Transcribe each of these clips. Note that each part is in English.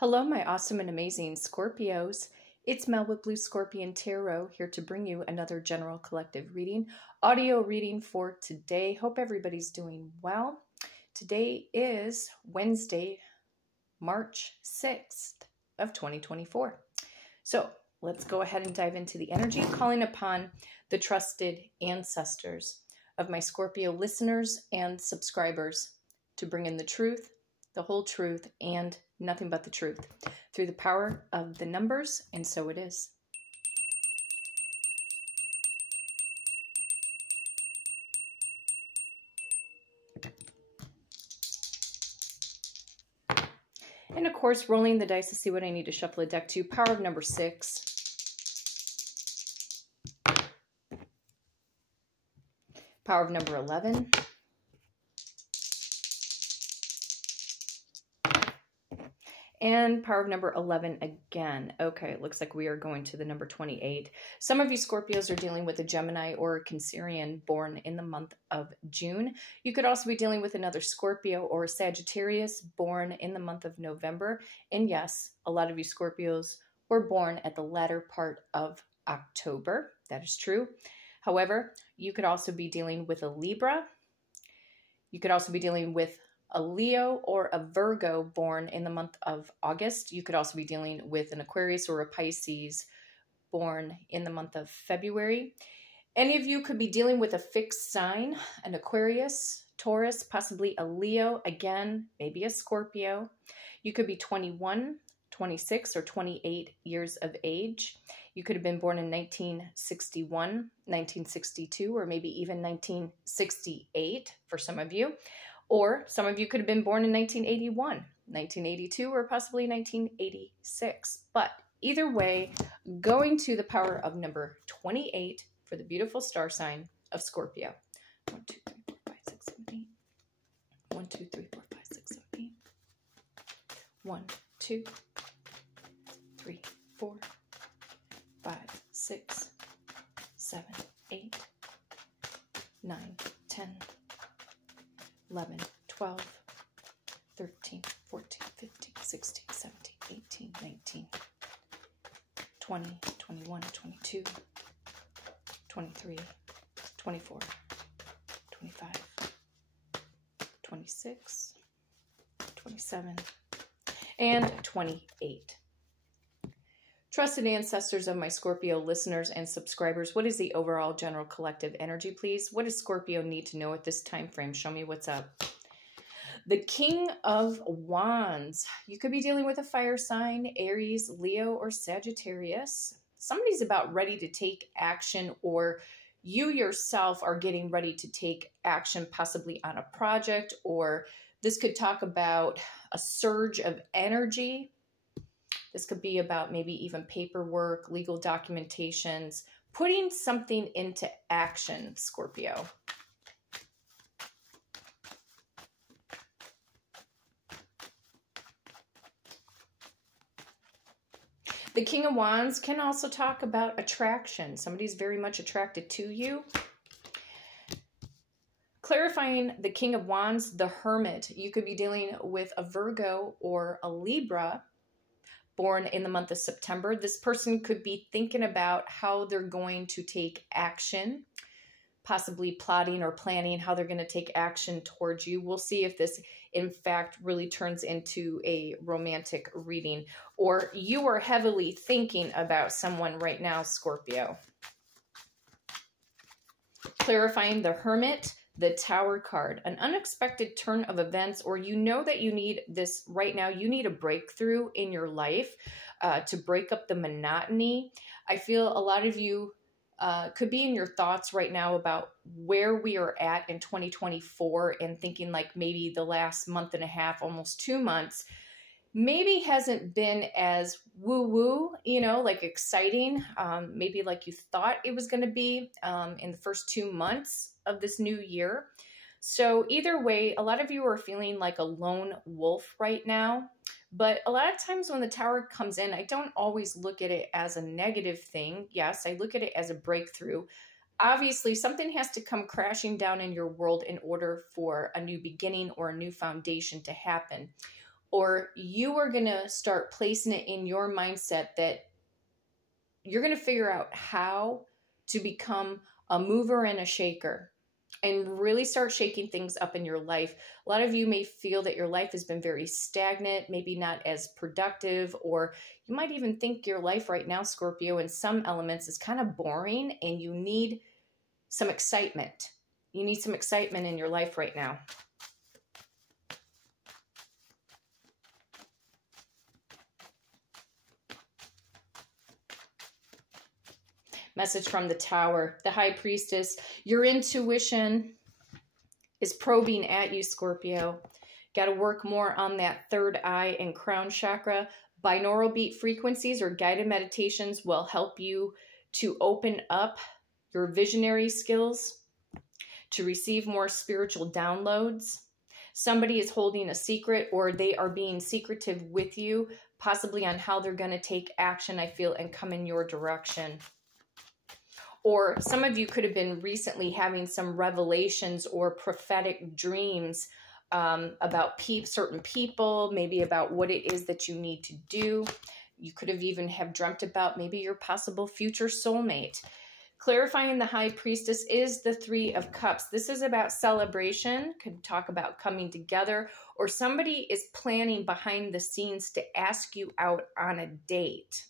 Hello, my awesome and amazing Scorpios. It's Mel with Blue Scorpion Tarot here to bring you another general collective reading, audio reading for today. Hope everybody's doing well. Today is Wednesday, March 6th of 2024. So let's go ahead and dive into the energy, calling upon the trusted ancestors of my Scorpio listeners and subscribers to bring in the truth, the whole truth, and nothing but the truth through the power of the numbers, and so it is. And of course, rolling the dice to see what I need to shuffle a deck to. Power of number 6. Power of number 11. And power of number 11 again. Okay, it looks like we are going to the number 28. Some of you Scorpios are dealing with a Gemini or a Cancerian born in the month of June. You could also be dealing with another Scorpio or a Sagittarius born in the month of November. And yes, a lot of you Scorpios were born at the latter part of October. That is true. However, you could also be dealing with a Libra. You could also be dealing with a Leo or a Virgo born in the month of August. You could also be dealing with an Aquarius or a Pisces born in the month of February. Any of you could be dealing with a fixed sign, an Aquarius, Taurus, possibly a Leo, again, maybe a Scorpio. You could be 21, 26, or 28 years of age. You could have been born in 1961, 1962, or maybe even 1968 for some of you. Or some of you could have been born in 1981, 1982, or possibly 1986. But either way, going to the power of number 28 for the beautiful star sign of Scorpio. 1, 2, 3, 4, 5, 6, 7, 8. 1, 2, 3, 4, 5, 6, 7, 8. 1, 2, 3, 4, 5, 6, 7, 8, 9, 10. 11, 12, 13, 14, 15, 16, 17, 18, 19, 20, 21, 22, 23, 24, 25, 26, 27, and 28. Trusted ancestors of my Scorpio listeners and subscribers, what is the overall general collective energy, please? What does Scorpio need to know at this time frame? Show me what's up. The King of Wands. You could be dealing with a fire sign, Aries, Leo, or Sagittarius. Somebody's about ready to take action, or you yourself are getting ready to take action, possibly on a project, or this could talk about a surge of energy. This could be about maybe even paperwork, legal documentations, putting something into action, Scorpio. The King of Wands can also talk about attraction. Somebody's very much attracted to you. Clarifying the King of Wands, the Hermit. You could be dealing with a Virgo or a Libra born in the month of September. This person could be thinking about how they're going to take action, possibly plotting or planning how they're going to take action towards you. We'll see if this, in fact, really turns into a romantic reading, or you are heavily thinking about someone right now, Scorpio. Clarifying the Hermit, the Tower card, an unexpected turn of events, or you know that you need this right now. You need a breakthrough in your life to break up the monotony. I feel a lot of you could be in your thoughts right now about where we are at in 2024 and thinking like maybe the last month and a half, almost 2 months, maybe hasn't been as woo-woo, you know, like exciting, maybe like you thought it was going to be in the first 2 months of this new year. So either way, a lot of you are feeling like a lone wolf right now. But a lot of times when the Tower comes in, I don't always look at it as a negative thing. Yes, I look at it as a breakthrough. Obviously, something has to come crashing down in your world in order for a new beginning or a new foundation to happen. or you are going to start placing it in your mindset that you're going to figure out how to become a mover and a shaker and really start shaking things up in your life. A lot of you may feel that your life has been very stagnant, maybe not as productive, or you might even think your life right now, Scorpio, in some elements is kind of boring and you need some excitement. You need some excitement in your life right now. Message from the Tower, the High Priestess. Your intuition is probing at you, Scorpio. Got to work more on that third eye and crown chakra. Binaural beat frequencies or guided meditations will help you to open up your visionary skills, to receive more spiritual downloads. Somebody is holding a secret, or they are being secretive with you, possibly on how they're going to take action, I feel, and come in your direction. Or some of you could have been recently having some revelations or prophetic dreams about certain people, maybe about what it is that you need to do. You could have even have dreamt about maybe your possible future soulmate. Clarifying the High Priestess is the Three of Cups. This is about celebration, could talk about coming together, or somebody is planning behind the scenes to ask you out on a date,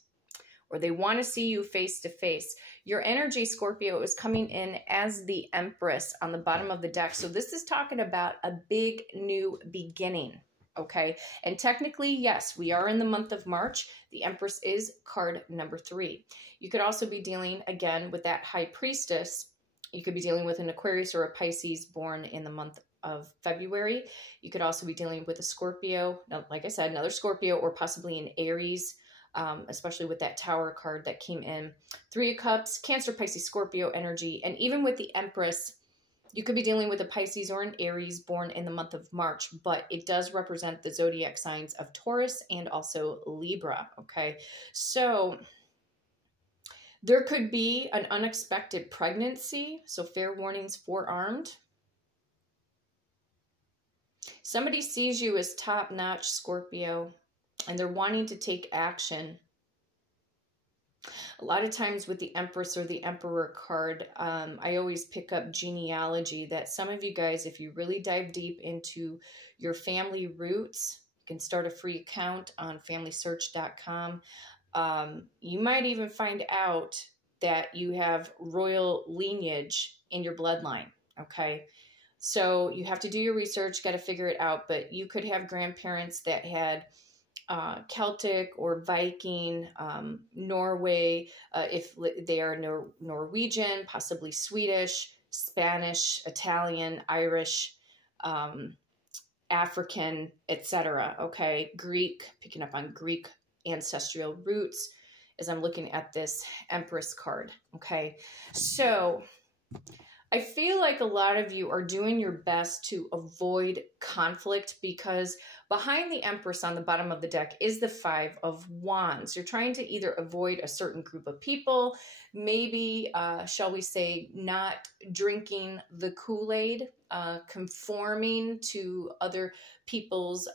or they want to see you face to face. Your energy, Scorpio, is coming in as the Empress on the bottom of the deck. So this is talking about a big new beginning, okay? And technically, yes, we are in the month of March. The Empress is card number 3. You could also be dealing, again, with that High Priestess. You could be dealing with an Aquarius or a Pisces born in the month of February. You could also be dealing with a Scorpio, like I said, another Scorpio, or possibly an Aries, especially with that Tower card that came in. 3 of Cups, Cancer, Pisces, Scorpio energy. And even with the Empress, you could be dealing with a Pisces or an Aries born in the month of March, but it does represent the zodiac signs of Taurus and also Libra, okay? So there could be an unexpected pregnancy, so fair warnings forearmed. Somebody sees you as top-notch, Scorpio, and they're wanting to take action. A lot of times with the Empress or the Emperor card, I always pick up genealogy, that some of you guys, if you really dive deep into your family roots, you can start a free account on familysearch.com. You might even find out that you have royal lineage in your bloodline, okay? So you have to do your research, got to figure it out, but you could have grandparents that had Celtic or Viking, Norway, if they are Norwegian, possibly Swedish, Spanish, Italian, Irish, African, etc. Okay, Greek, picking up on Greek ancestral roots as I'm looking at this Empress card. Okay, so I feel like a lot of you are doing your best to avoid conflict, because behind the Empress on the bottom of the deck is the 5 of Wands. You're trying to either avoid a certain group of people, maybe, shall we say, not drinking the Kool-Aid, conforming to other people's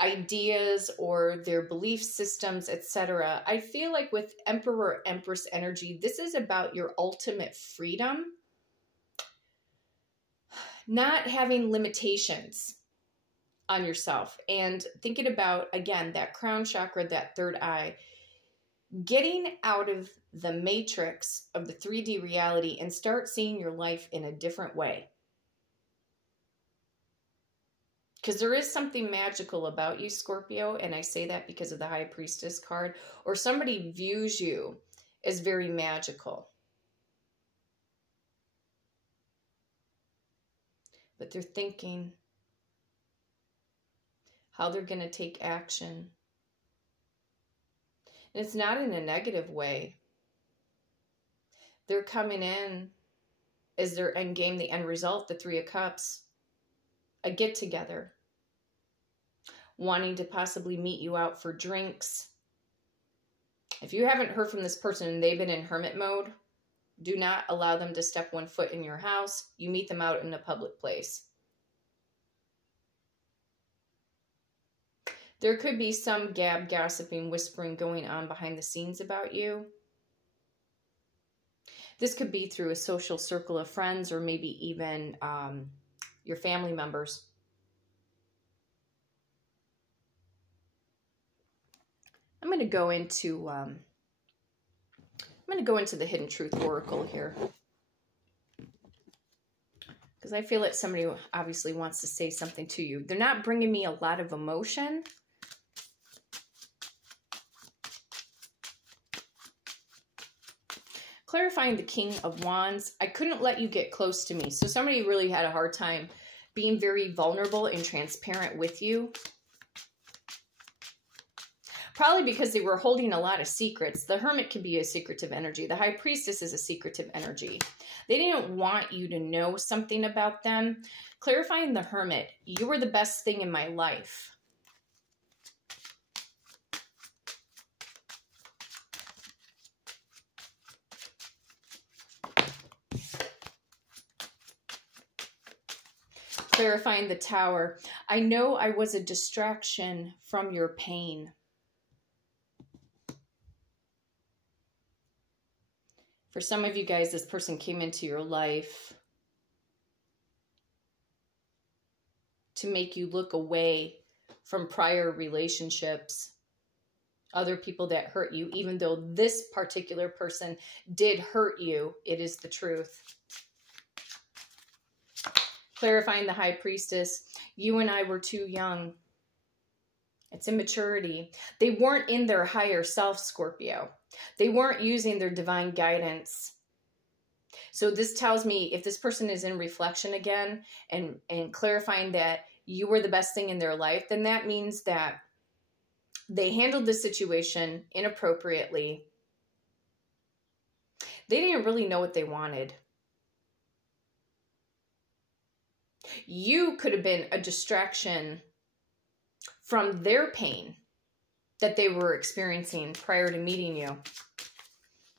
ideas or their belief systems, etc. I feel like with Emperor Empress energy, this is about your ultimate freedom, not having limitations on yourself, and thinking about, again, that crown chakra, that third eye, getting out of the matrix of the 3D reality and start seeing your life in a different way. Because there is something magical about you, Scorpio, and I say that because of the High Priestess card, or somebody views you as very magical. But they're thinking how they're going to take action. And it's not in a negative way. They're coming in as their end game, the end result, the 3 of Cups. A get-together, wanting to possibly meet you out for drinks. If you haven't heard from this person and they've been in hermit mode, do not allow them to step 1 foot in your house. You meet them out in a public place. There could be some gab, gossiping, whispering going on behind the scenes about you. This could be through a social circle of friends or maybe even your family members. I'm going to go into the Hidden Truth Oracle here, because I feel that somebody obviously wants to say something to you. They're not bringing me a lot of emotion. Clarifying the King of Wands. I couldn't let you get close to me. So somebody really had a hard time being very vulnerable and transparent with you. Probably because they were holding a lot of secrets. The Hermit can be a secretive energy. The High Priestess is a secretive energy. They didn't want you to know something about them. Clarifying the Hermit. You were the best thing in my life. Clarifying the Tower. I know I was a distraction from your pain. For some of you guys, this person came into your life to make you look away from prior relationships, other people that hurt you, even though this particular person did hurt you. It is the truth. Clarifying the High Priestess. You and I were too young. It's immaturity. They weren't in their higher self, Scorpio. They weren't using their divine guidance. So this tells me if this person is in reflection again and clarifying that you were the best thing in their life, then that means that they handled the situation inappropriately. They didn't really know what they wanted. You could have been a distraction from their pain that they were experiencing prior to meeting you.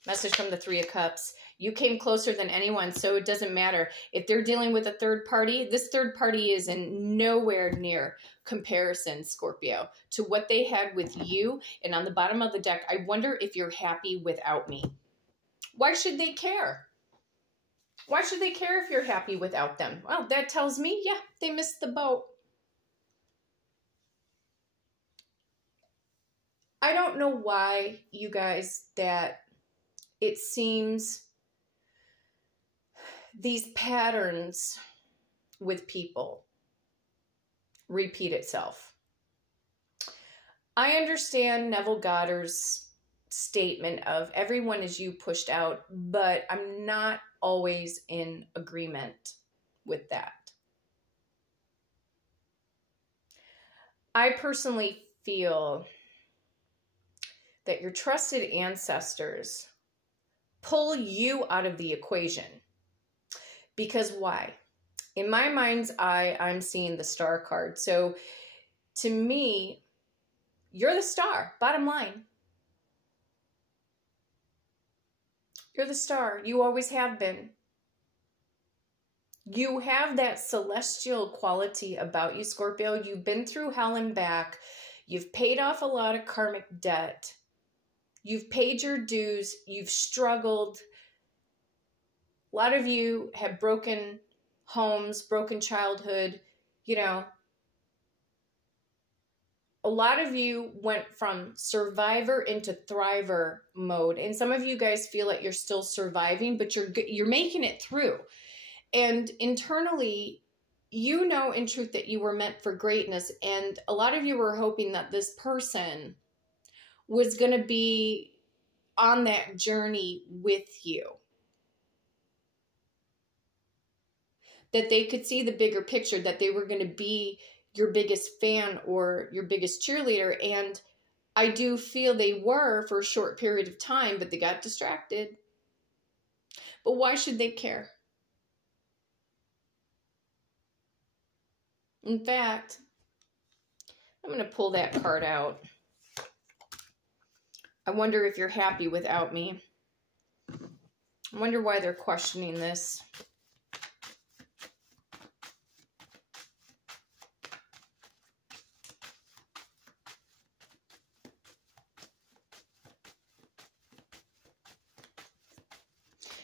Message from the Three of Cups. You came closer than anyone, so it doesn't matter. If they're dealing with a third party, this third party is in nowhere near comparison, Scorpio, to what they had with you. And on the bottom of the deck, I wonder if you're happy without me. Why should they care? Why should they care if you're happy without them? Well, that tells me, yeah, they missed the boat. I don't know why, you guys, that it seems these patterns with people repeat itself. I understand Neville Goddard's statement of everyone is you pushed out, but I'm not always in agreement with that. I personally feel that your trusted ancestors pull you out of the equation. Because why? In my mind's eye, I'm seeing the Star card. So to me, you're the star, bottom line. You're the star. You always have been. You have that celestial quality about you, Scorpio. You've been through hell and back. You've paid off a lot of karmic debt. You've paid your dues. You've struggled. A lot of you have broken homes, broken childhood. You know, a lot of you went from survivor into thriver mode. And some of you guys feel like you're still surviving, but you're making it through. And internally, you know in truth that you were meant for greatness. And a lot of you were hoping that this person was going to be on that journey with you. That they could see the bigger picture, that they were going to be your biggest fan or your biggest cheerleader. And I do feel they were for a short period of time, but they got distracted. But why should they care? In fact, I'm going to pull that card out. I wonder if you're happy without me. I wonder why they're questioning this.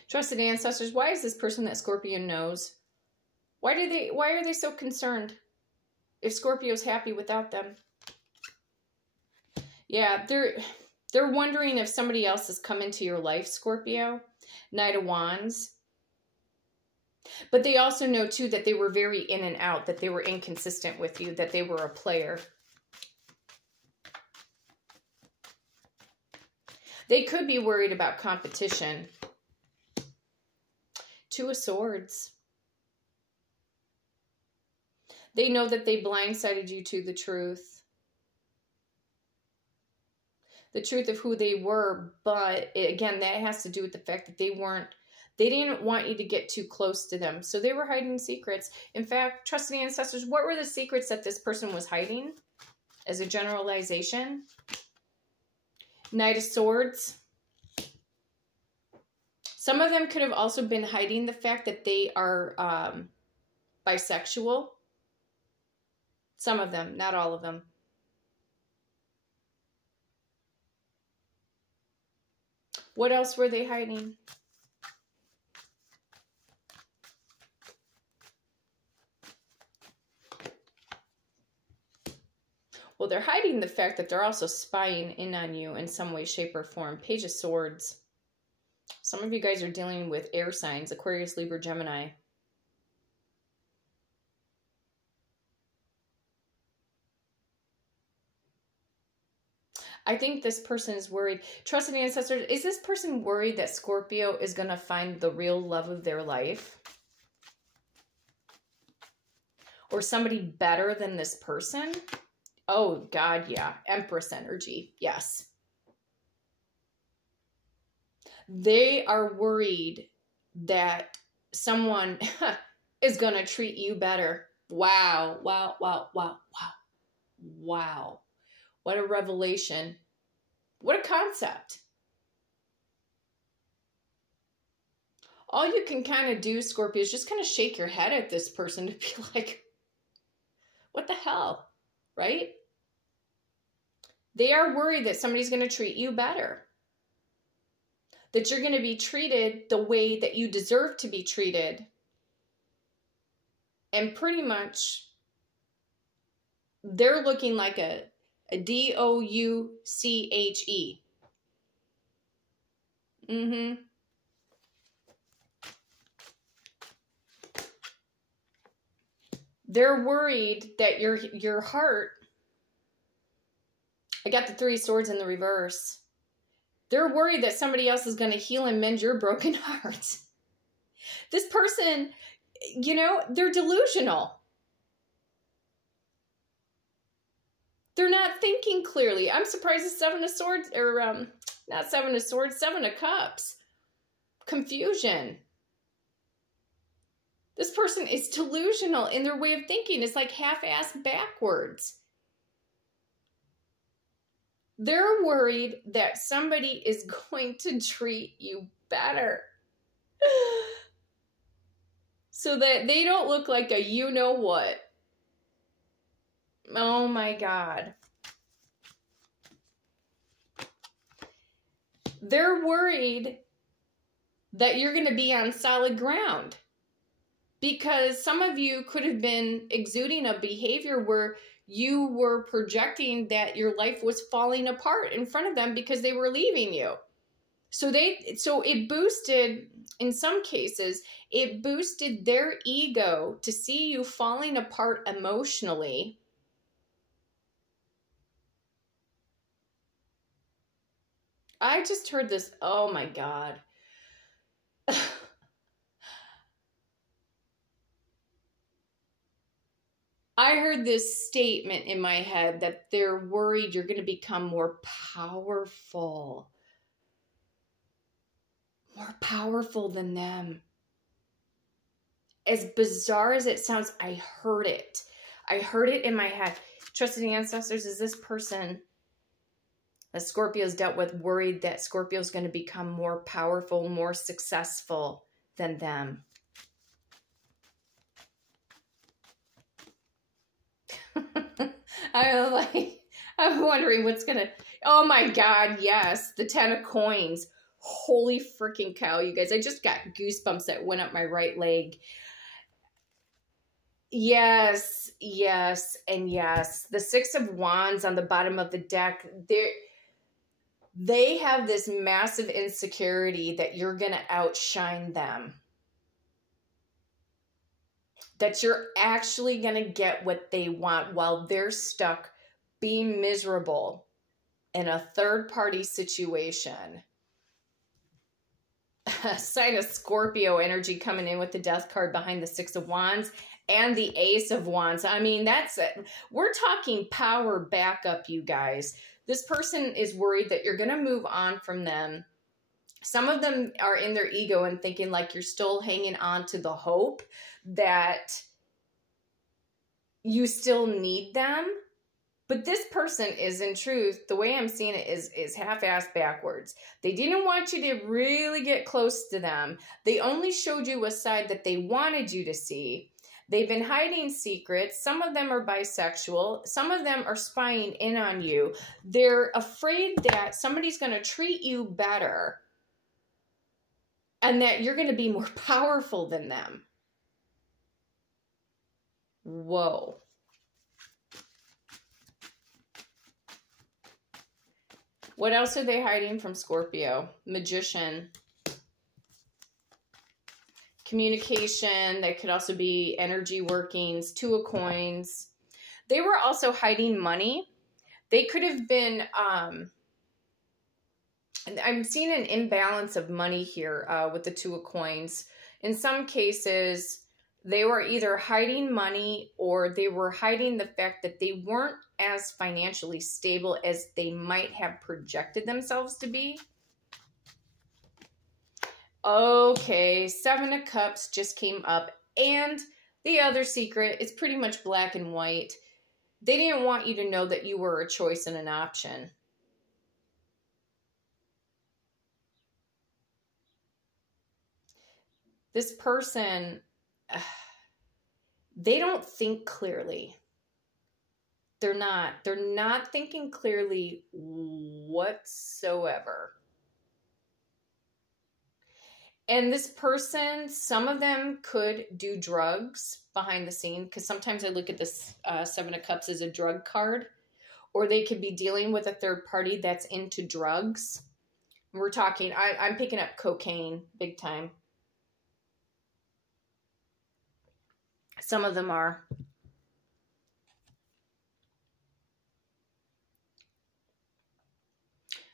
Trusted ancestors, why is this person that Scorpio knows? Why are they so concerned if Scorpio's happy without them? Yeah, they're wondering if somebody else has come into your life, Scorpio. Knight of Wands. But they also know, too, that they were very in and out, that they were inconsistent with you, that they were a player. They could be worried about competition. Two of Swords. They know that they blindsided you to the truth. The truth of who they were, but again, that has to do with the fact that they didn't want you to get too close to them. So they were hiding secrets. In fact, trusted ancestors, what were the secrets that this person was hiding as a generalization? Knight of Swords. Some of them could have also been hiding the fact that they are bisexual. Some of them, not all of them. What else were they hiding? Well, they're hiding the fact that they're also spying in on you in some way, shape, or form. Page of Swords. Some of you guys are dealing with air signs, Aquarius, Libra, Gemini. I think this person is worried. Trusted ancestors, is this person worried that Scorpio is going to find the real love of their life? Or somebody better than this person? Oh, God, yeah. Empress energy. Yes. They are worried that someone is going to treat you better. Wow. Wow, wow, wow, wow. Wow. What a revelation. What a concept. All you can kind of do, Scorpio, is just kind of shake your head at this person to be like, what the hell, right? They are worried that somebody's going to treat you better. That you're going to be treated the way that you deserve to be treated. And pretty much, they're looking like a D-O-U-C-H-E. Mm-hmm. They're worried that your heart, I got the Three of Swords in the reverse. They're worried that somebody else is going to heal and mend your broken heart. This person, you know, they're delusional. They're not thinking clearly. I'm surprised the Seven of Swords, or not Seven of Swords, Seven of Cups. Confusion. This person is delusional in their way of thinking. It's like half-assed backwards. They're worried that somebody is going to treat you better. So that they don't look like a you-know-what. Oh my God. They're worried that you're going to be on solid ground. Because some of you could have been exuding a behavior where you were projecting that your life was falling apart in front of them because they were leaving you. So it boosted, in some cases, it boosted their ego to see you falling apart emotionally. I just heard this. Oh my God. I heard this statement in my head that they're worried you're going to become more powerful. More powerful than them. As bizarre as it sounds, I heard it. I heard it in my head. Trusted ancestors, is this person that Scorpio's dealt with worried that Scorpio's going to become more powerful, more successful than them? I'm wondering what's gonna, oh my God, yes, the 10 of Coins. Holy freaking cow, you guys. I just got goosebumps that went up my right leg. Yes, yes, and yes. The Six of Wands on the bottom of the deck, they have this massive insecurity that you're going to outshine them. That you're actually going to get what they want while they're stuck being miserable in a third-party situation. Sign of Scorpio energy coming in with the Death card behind the Six of Wands and the Ace of Wands. I mean, that's it. We're talking power backup, you guys. This person is worried that you're going to move on from them. Some of them are in their ego and thinking like you're still hanging on to the hope that you still need them. But this person is, in truth, the way I'm seeing it is half-assed backwards. They didn't want you to really get close to them. They only showed you a side that they wanted you to see. They've been hiding secrets. Some of them are bisexual. Some of them are spying in on you. They're afraid that somebody's going to treat you better and that you're going to be more powerful than them. Whoa. What else are they hiding from Scorpio? Magician. Communication. That could also be energy workings. Two of Coins. They were also hiding money. They could have been... I'm seeing an imbalance of money here with the Two of Coins. In some cases, they were either hiding money or they were hiding the fact that they weren't as financially stable as they might have projected themselves to be. Okay, Seven of Cups just came up. And the other secret is pretty much black and white. They didn't want you to know that you were a choice and an option. This person, they don't think clearly. They're not thinking clearly whatsoever. And this person, some of them could do drugs behind the scene, because sometimes I look at this Seven of Cups as a drug card, or they could be dealing with a third party that's into drugs. We're talking, I'm picking up cocaine big time. Some of them are.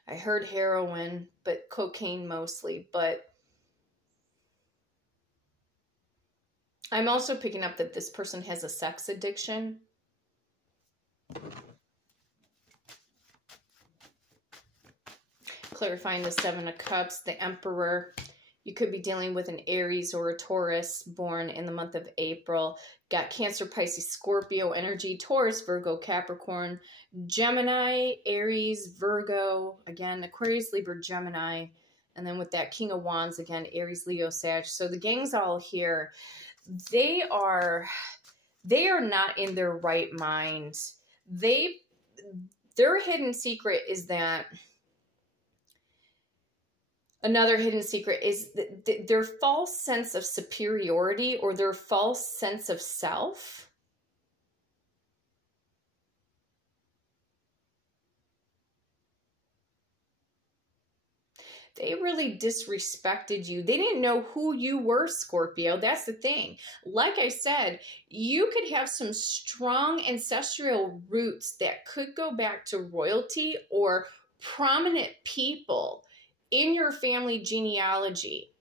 I heard heroin, but cocaine mostly. But I'm also picking up that this person has a sex addiction. Clarifying the Seven of Cups, the Emperor. You could be dealing with an Aries or a Taurus born in the month of April. Got Cancer, Pisces, Scorpio energy, Taurus, Virgo, Capricorn, Gemini, Aries, Virgo, again, Aquarius, Libra, Gemini. And then with that King of Wands, again, Aries, Leo, Sag. So the gang's all here. They are not in their right mind. Their hidden secret is that... Another hidden secret is their false sense of superiority or their false sense of self. They really disrespected you. They didn't know who you were, Scorpio. That's the thing. Like I said, you could have some strong ancestral roots that could go back to royalty or prominent people in your family genealogy.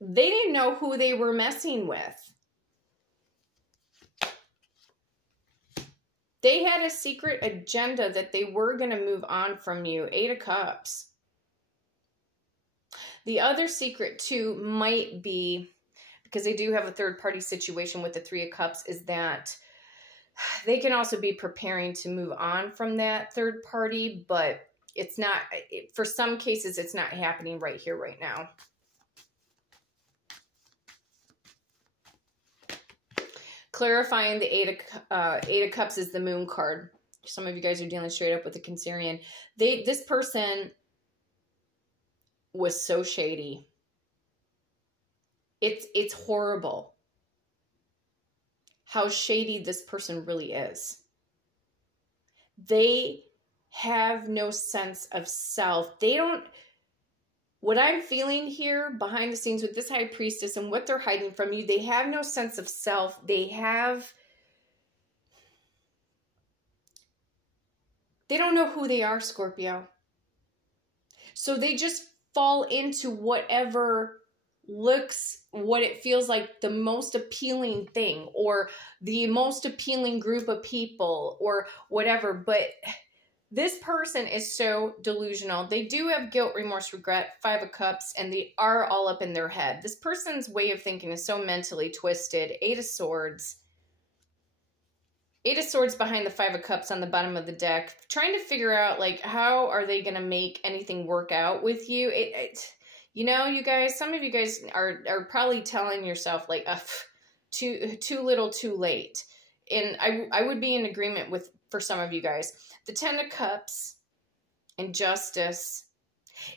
They didn't know who they were messing with. They had a secret agenda that they were going to move on from you. Eight of Cups. The other secret too might be, because they do have a third party situation with the Three of Cups, is that they can also be preparing to move on from that third party, but it's not, for some cases, it's not happening right here, right now. Clarifying the Eight of Cups is the Moon card. Some of you guys are dealing straight up with the Cancerian. This person was so shady. It's horrible how shady this person really is. They have no sense of self. They don't, what I'm feeling here behind the scenes with this high priestess and what they're hiding from you, they have no sense of self. They don't know who they are, Scorpio. So they just fall into whatever what it feels like the most appealing thing, or the most appealing group of people, or whatever. But this person is so delusional. They do have guilt, remorse, regret, 5 of Cups, and they are all up in their head. This person's way of thinking is so mentally twisted. 8 of Swords. 8 of Swords behind the 5 of Cups on the bottom of the deck. Trying to figure out, like, how are they going to make anything work out with you? You know, you guys, some of you guys are probably telling yourself, like, too little, too late. And I would be in agreement with, for some of you guys. The 10 of Cups and Justice.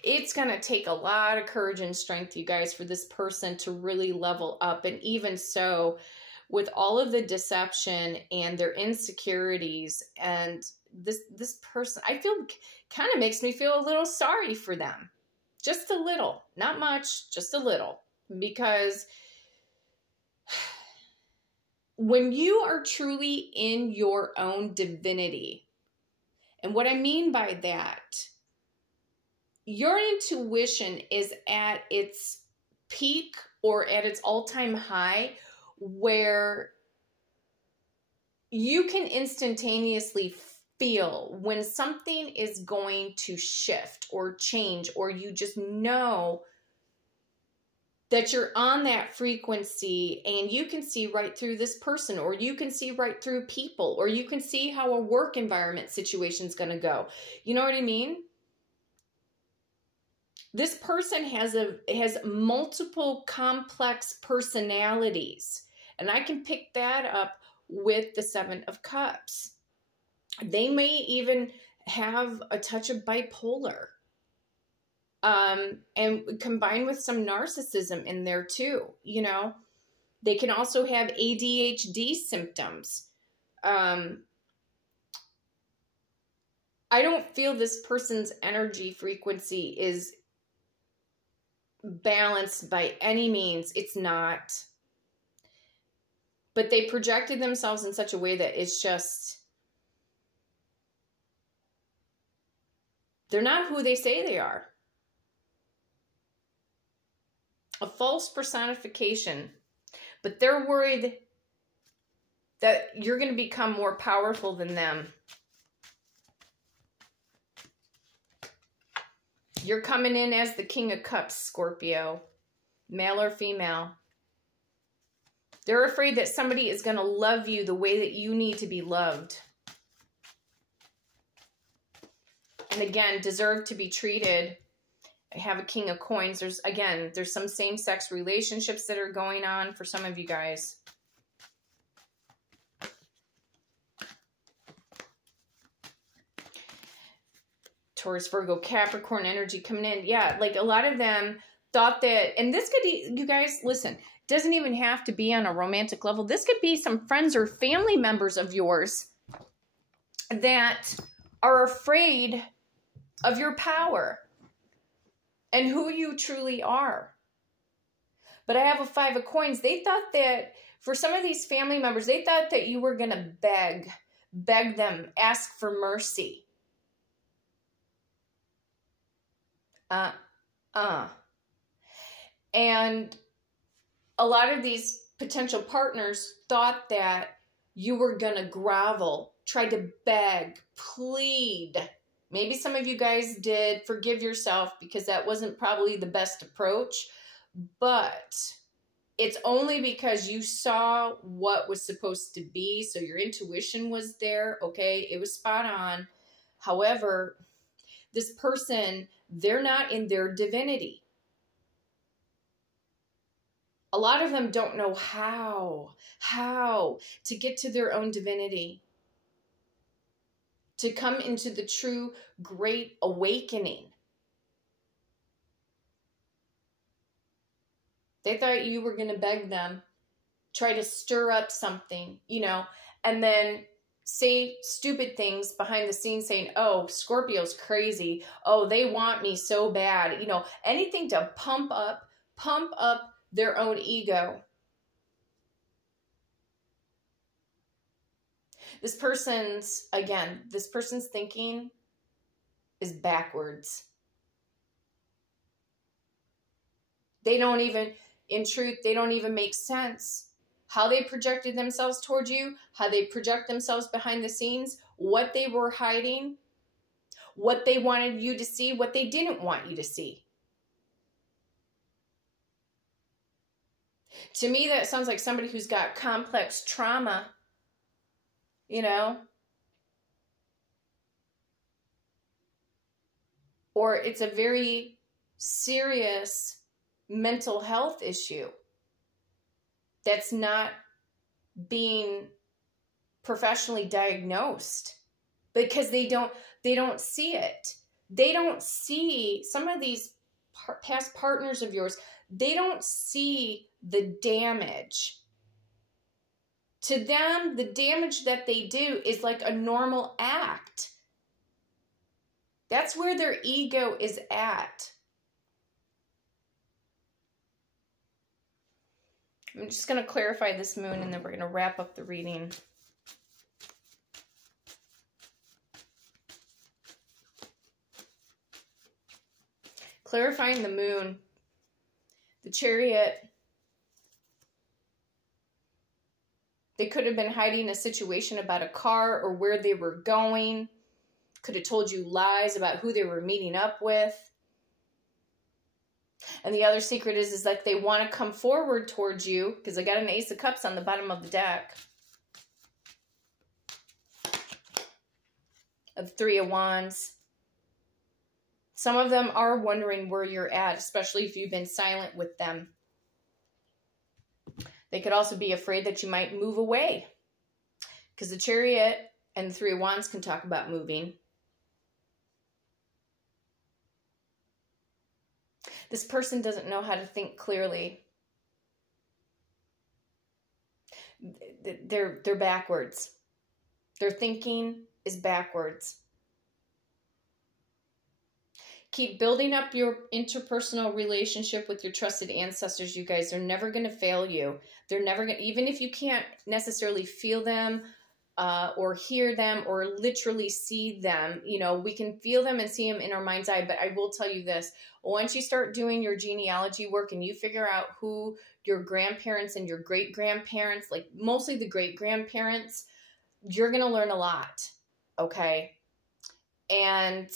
It's going to take a lot of courage and strength, you guys, for this person to really level up. And even so, with all of the deception and their insecurities, and this person, I feel, kind of makes me feel a little sorry for them. Just a little. Not much, just a little. Because when you are truly in your own divinity, and what I mean by that, your intuition is at its peak or at its all-time high, where you can instantaneously feel when something is going to shift or change, or you just know that you're on that frequency, and you can see right through this person, or you can see right through people, or you can see how a work environment situation is going to go. You know what I mean? This person has multiple complex personalities, and I can pick that up with the 7 of Cups. They may even have a touch of bipolar, and combined with some narcissism in there too. You know, they can also have ADHD symptoms. I don't feel this person's energy frequency is balanced by any means. It's not. But they projected themselves in such a way that it's just, they're not who they say they are. A false personification. But they're worried that you're going to become more powerful than them. You're coming in as the King of Cups, Scorpio. Male or female. They're afraid that somebody is going to love you the way that you need to be loved. And again, deserve to be treated. I have a King of Coins. There's some same-sex relationships that are going on for some of you guys. Taurus, Virgo, Capricorn energy coming in. Yeah, like a lot of them thought that, and this could, you guys, listen, doesn't even have to be on a romantic level. This could be some friends or family members of yours that are afraid of your power and who you truly are. But I have a 5 of Coins. They thought that for some of these family members, they thought that you were going to beg them, ask for mercy. And a lot of these potential partners thought that you were going to grovel, try to beg, plead. Maybe some of you guys did. Forgive yourself, because that wasn't probably the best approach. But it's only because you saw what was supposed to be. So your intuition was there. Okay, it was spot on. However, this person, they're not in their divinity. A lot of them don't know how to get to their own divinity, to come into the true great awakening. They thought you were going to beg them, try to stir up something, you know, and then say stupid things behind the scenes saying, oh, Scorpio's crazy. Oh, they want me so bad. You know, anything to pump up their own ego. This person's thinking is backwards. They don't even, in truth, they don't even make sense. How they projected themselves towards you, how they project themselves behind the scenes, what they were hiding, what they wanted you to see, what they didn't want you to see. To me, that sounds like somebody who's got complex trauma, you know, or it's a very serious mental health issue that's not being professionally diagnosed because they don't see it. They don't see, some of these past partners of yours, they don't see the damage. To them, the damage that they do is like a normal act. That's where their ego is at. I'm just going to clarify this moon and then we're going to wrap up the reading. Clarifying the moon, the Chariot. They could have been hiding a situation about a car or where they were going. Could have told you lies about who they were meeting up with. And the other secret is like they want to come forward towards you because I got an Ace of Cups on the bottom of the deck. Of Three of Wands. Some of them are wondering where you're at, especially if you've been silent with them. They could also be afraid that you might move away because the Chariot and the Three of Wands can talk about moving. This person doesn't know how to think clearly. They're backwards. Their thinking is backwards. Keep building up your interpersonal relationship with your trusted ancestors, you guys. They're never going to fail you. They're never going to, even if you can't necessarily feel them or hear them or literally see them, you know, we can feel them and see them in our mind's eye. But I will tell you this, once you start doing your genealogy work and you figure out who your grandparents and your great-grandparents, like mostly the great-grandparents, you're going to learn a lot, okay? And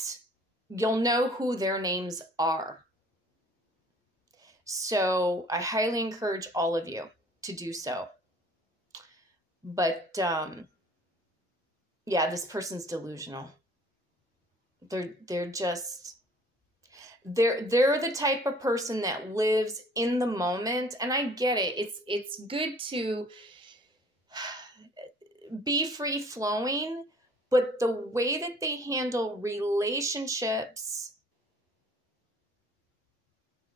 you'll know who their names are. So I highly encourage all of you to do so. But, yeah, this person's delusional. They're just, they're the type of person that lives in the moment. And I get it. It's good to be free flowing, but the way that they handle relationships,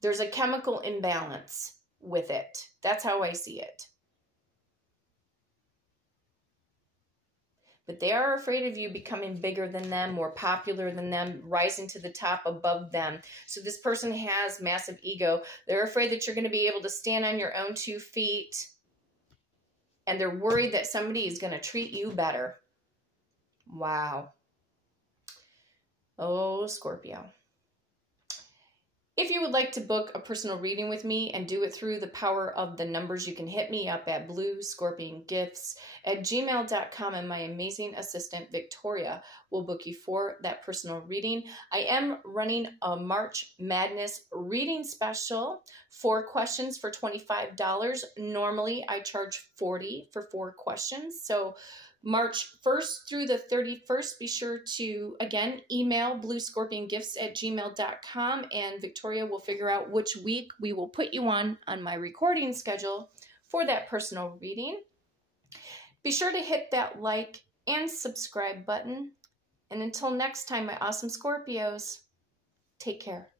there's a chemical imbalance with it. That's how I see it. But they are afraid of you becoming bigger than them, more popular than them, rising to the top above them. So this person has massive ego. They're afraid that you're going to be able to stand on your own 2 feet. And they're worried that somebody is going to treat you better. Wow. Oh, Scorpio. If you would like to book a personal reading with me and do it through the power of the numbers, you can hit me up at bluescorpiongifts@gmail.com, and my amazing assistant, Victoria, will book you for that personal reading. I am running a March Madness reading special. 4 questions for $25. Normally, I charge $40 for 4 questions. So March 1st through the 31st, be sure to, again, email bluescorpiongifts@gmail.com, and Victoria will figure out which week we will put you on my recording schedule for that personal reading. Be sure to hit that like and subscribe button. And until next time, my awesome Scorpios, take care.